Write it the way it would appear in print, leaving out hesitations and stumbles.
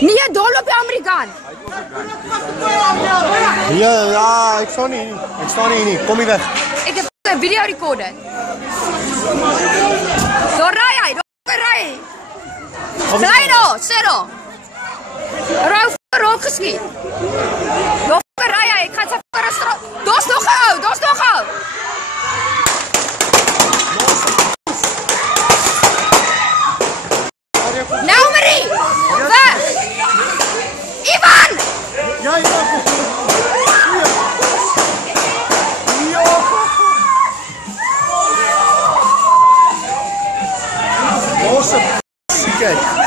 Nee, dol op die Amerikaan. Ja, ik sta niet. Ik sta niet hier. Kom hier weg. Ik heb een video recorder. Daar ry hy, daar ry hy. Bly daar, sit daar. Rou raak geskiet. Daar ry hy, ek gaan sy restaurant. Daar's nog 'n ou, daar's nog 'n ou. Nou Marie, weg. Ivan! Ja, Ivan. Awesome. Kijk.